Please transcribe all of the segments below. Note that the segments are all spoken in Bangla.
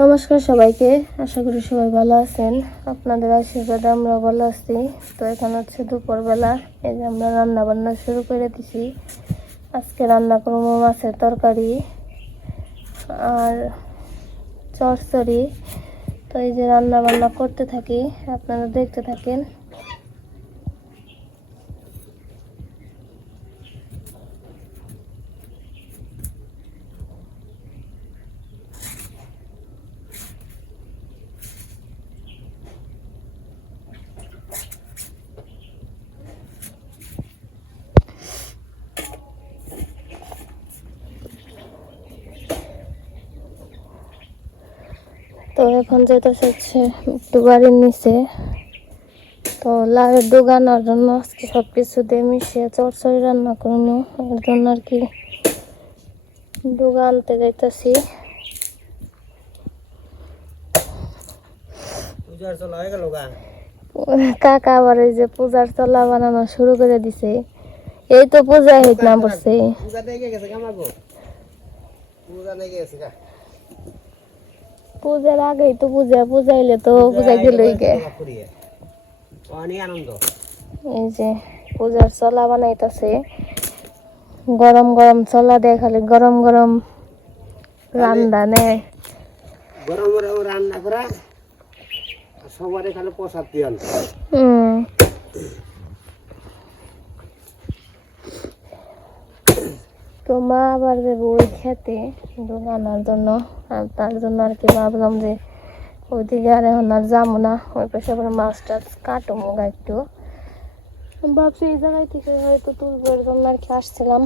নমস্কার সবাইকে, আশা করি সবাই ভালো আছেন। আপনাদের আশীর্বাদে আমরা ভালো আছি। তো এখন হচ্ছে দুপুরবেলা, এই যে আমরা রান্না বান্না শুরু করে দিছি। আজকে রান্না করব মাছের তরকারি আর চরচরি তো এই যে রান্না বান্না করতে থাকি, আপনারা দেখতে থাকেন। তো এখন যেটা হচ্ছে একটু বাড়ির নিচে। তো লাউয়ের ডোগানোর জন্য আজকে সব কিছু দিয়ে মিশিয়ে চরচড়ি রান্না করব। এর জন্য আর কি ডোগা আনতে যাইতেছি। কাকা আবার এই যে পূজার চলা বানানো শুরু করে দিছে। এই তো পূজা হইত না পড়ছে। পূজা গেছে পূজা গেছে পূজার আগেই তো পূজা পূজা হইলে তো পূজা গেলই গে। এই যে পূজার চলা বানাইতেছে। গরম গরম চলা দেয় খালি গরম গরম রান্দা নেয়। গরম গরম রান্না করা সবার এখানে প্রসাদ দিয়ন হুম তো মা আবার যাবে ওই খেতে দোকানোর জন্য, আর তার জন্য আর কি ভাবলাম যে ওইদিকে আর এখন আর যাব না। ওই পাশে আবার মাছ টাছ কাটো মুগা একটু। ভাবছি এই জায়গায় থেকে হয়তো তুলবো এর জন্য আর কি আসছিলাম।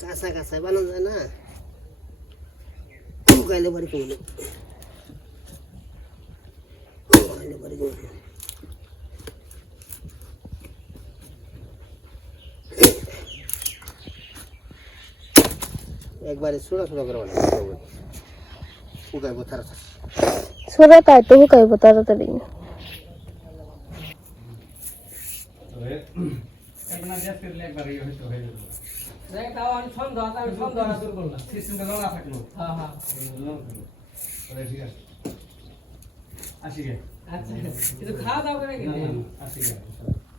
কাঁচা কাঁচা যায় না? বাড়ি বাড়ি একবারে ছোড়া ছোড়া করে বানাবো উগাইবো তারা ছোড়া তাই তো হুকাইবো তাড়াতাড়ি।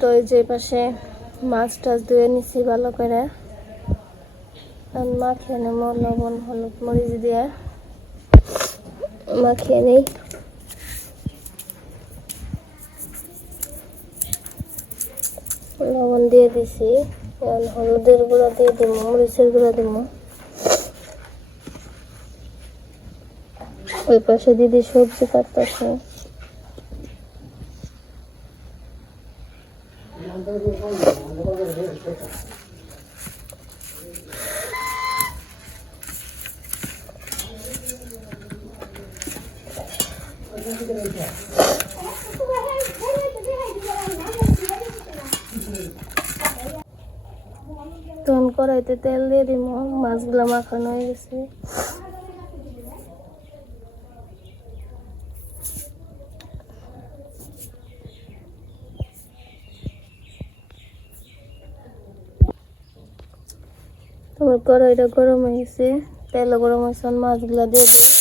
তো এই যে পাশে মাছ টাছ ধুয়ে নিছি ভালো করে। মাখিয়ে নেব লবণ, হলুদ মরিচ দিয়ে। মাখিয়ে নেই। লবণ দিয়ে দিছি হলুদের গুঁড়া দিয়ে দিব, মরিচের গুঁড়া দিব। ওই পাশে দিদি সবজি কাটতেছে তখন কড়াইতে তেল দিয়ে দিব মাছগুলো মাখানো হয়ে গেছে। তোমার কড়াইটা গরম হয়ে গেছে তেল গরম হয়েছে মাছগুলো দিয়ে দিই।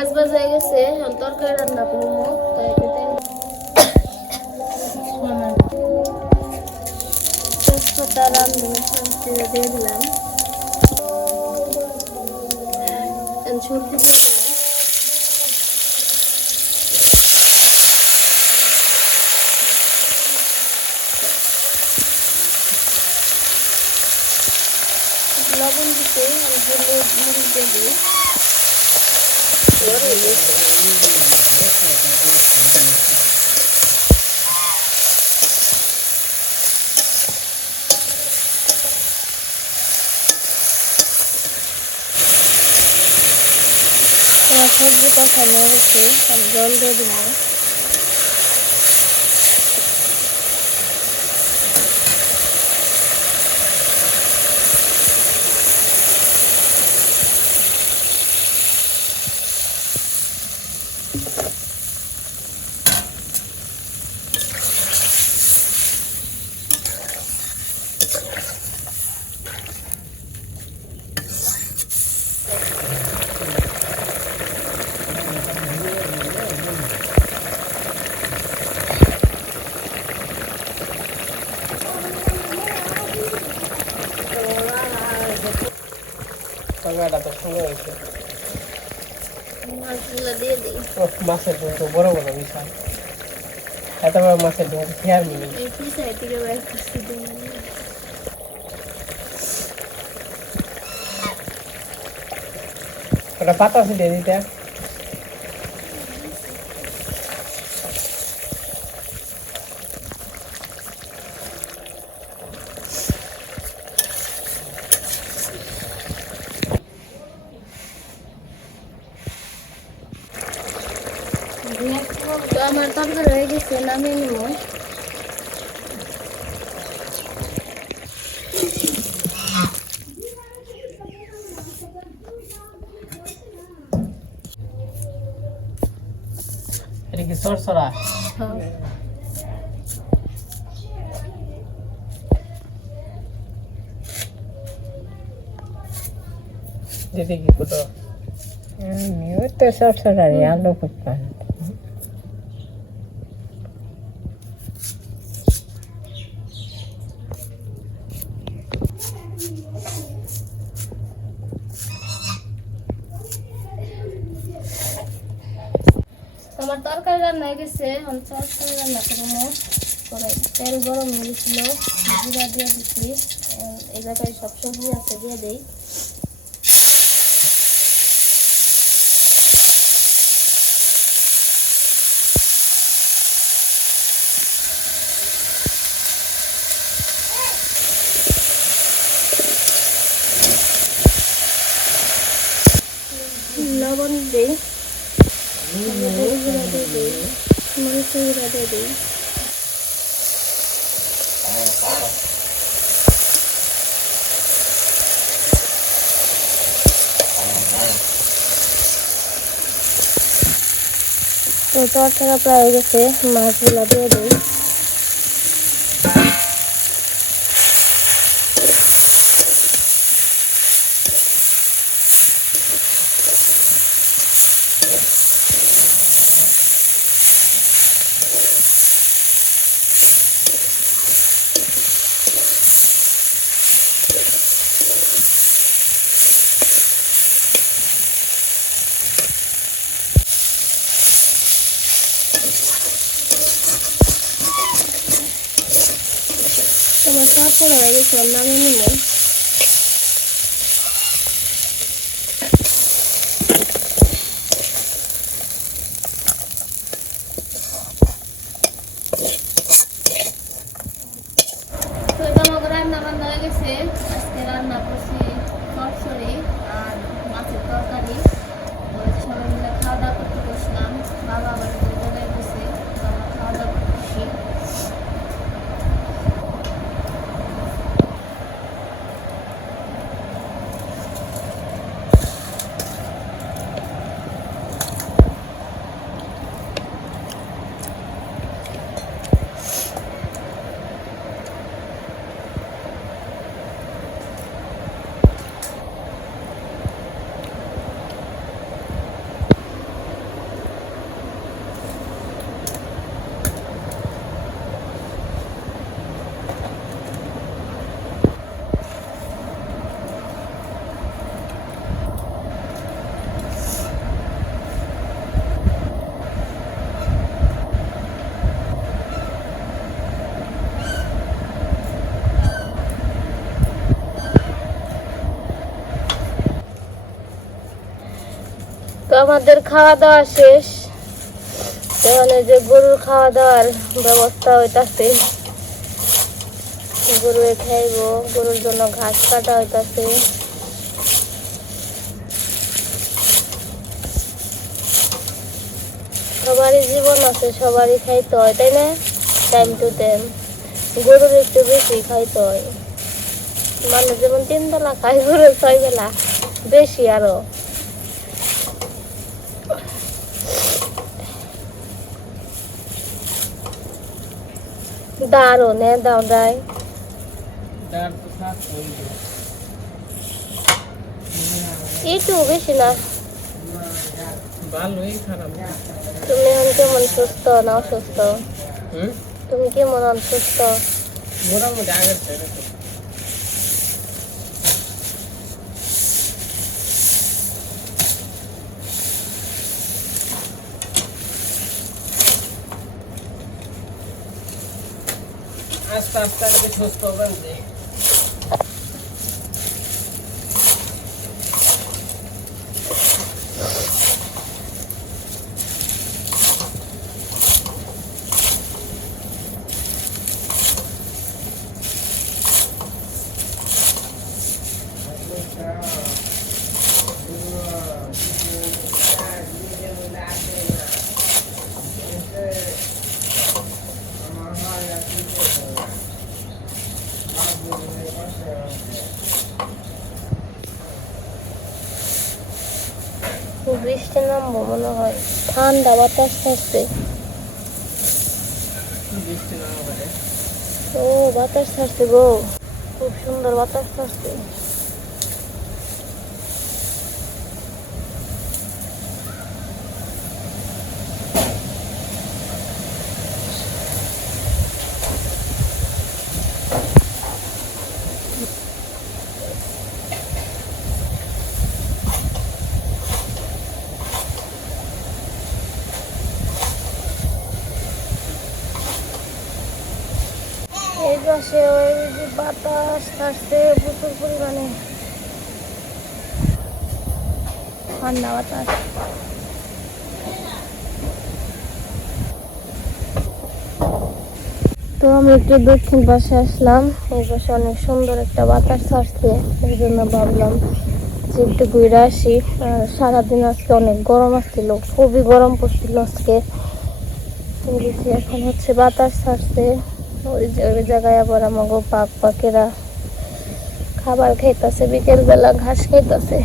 আমার বাজে গেছে তরকারি রান্না করব তাই তেজপাতা রান্না দিয়ে দিলাম সবজি দিয়ে দিলাম লবণ দিতে আমি হলুদ মরিচ দিয়ে দিই আমার সবজি কষানো আমি জল দিয়ে দিলাম টাকাটা তো সুন্দর হয়েছে মাছগুলো দিয়ে দিই ওহ, মাছের ডিম তো বড় বড় বিশাল এত বড় মাছের ডিম খেয়াল মিলি এই কি সাইড থেকে বের করছি দিন ওটা পাতা ছিটে দিতে তো আমার তরকারি হয়ে গেছে নামিয়ে নিব এটা কি সরসরা হ্যাঁ দিতে কি কত আমিও তো সরসরারি আমার তরকারি রান্না গেছে। আমি তরকারি রান্না করব করে তেল গরম হয়েছিল জিরা দিয়ে দিচ্ছি এই জায়গায় সব সবজি আছে, দিয়ে দেই লবণ দিই হলুদের গুঁড়া দিয়ে দিই মরিচের গুঁড়া দিয়ে দিই তো তরকারি প্রায় গেছে মাছগুলো দিয়ে দিই। তোমার সব পড়া হয়ে গেছে নামিয়ে নিলে তো এটা আমাকে রান্না বান্না হয়ে গেছে আজকে রান্না করছি সরসরি আর মাছের তরকারি ওই সবাই মিলে খাওয়া দাওয়া করতে বসলাম বাবা বাড়িতে চলে গেছে তো আমরা খাওয়া দাওয়া করতেছি আমাদের খাওয়া দাওয়া শেষ। এখানে যে গরুর খাওয়া দাওয়ার ব্যবস্থা হইতাছে। গরু খাইব, গরুর জন্য ঘাস কাটা হইতাছে। সবারই জীবন আছে, সবারই খাইতে হয়, তাই না? টাইম টু টাইম গরুর একটু বেশি খাইতে হয়। মানুষ যেমন তিন বেলা খায় গরু ছয় বেলা বেশি আরও। দারুণ নে দাও দাই একটু বেশি না। তুমি এখন কেমন সুস্থ না অসুস্থ? তুমি কেমন অসুস্থ মোটামুটি আগের থেকে আস্তে আস্তে আজকে সুস্থ হবেন যে বৃষ্টি নামবো মনে হয় ঠান্ডা বাতাস থাকছে ও বাতাস ছাড়ছে গো। খুব সুন্দর বাতাস ছাড়ছে এই পাশে ওই বাতাস ছাড়ছে প্রচুর পরিমাণে। ঠান্ডা বাতাস। তো আমি একটু দক্ষিণ পাশে আসলাম। এই পাশে অনেক সুন্দর একটা বাতাস ছাড়ছে এই জন্য ভাবলাম যে একটু ঘুরে আসি। সারাদিন আজকে অনেক গরম আসছিল, খুবই গরম পড়ছিল আজকে। এখন হচ্ছে বাতাস ছাড়ছে ওই জায়গায় আবার আমাকে পাক পাকেরা খাবার খাইতেছে বিকেল বেলা ঘাস খাইতেছে।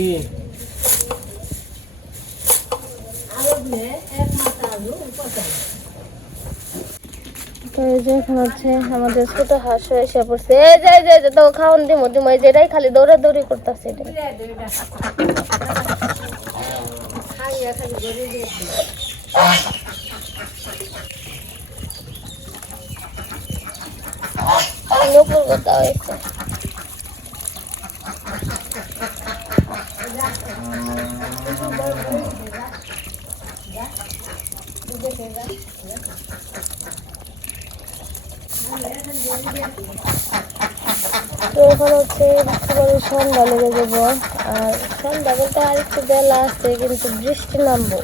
কি? আমাদের ছোট হাঁস এসে পড়ছে। এই যে যে, তো খাওয়ান দিমো দিমো এই যেটাই খালি দৌড়া দৌড়ি করতেছে হয়েছে। তো এখন হচ্ছে করে সন্ধ্যা লেগে যাব আর সন্ধ্যা বলতে আর বেলা আছে, কিন্তু বৃষ্টি নামবো।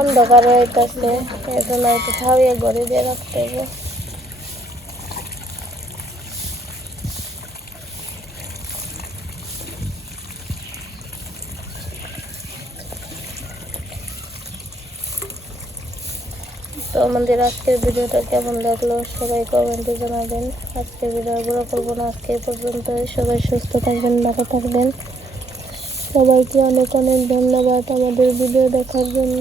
অন্ধকার হয়ে আছে এখন একটু খাওয়াইয়া ঘরে দিয়ে রাখতে হবে। আমাদের আজকের ভিডিওটা কেমন লাগল সবাই কমেন্টে জানাবেন। আজকের ভিডিও বড় করব না, আজকে পর্যন্ত সবাই সুস্থ থাকবেন, ভালো থাকবেন। সবাইকে অনেক অনেক ধন্যবাদ আমাদের ভিডিও দেখার জন্য।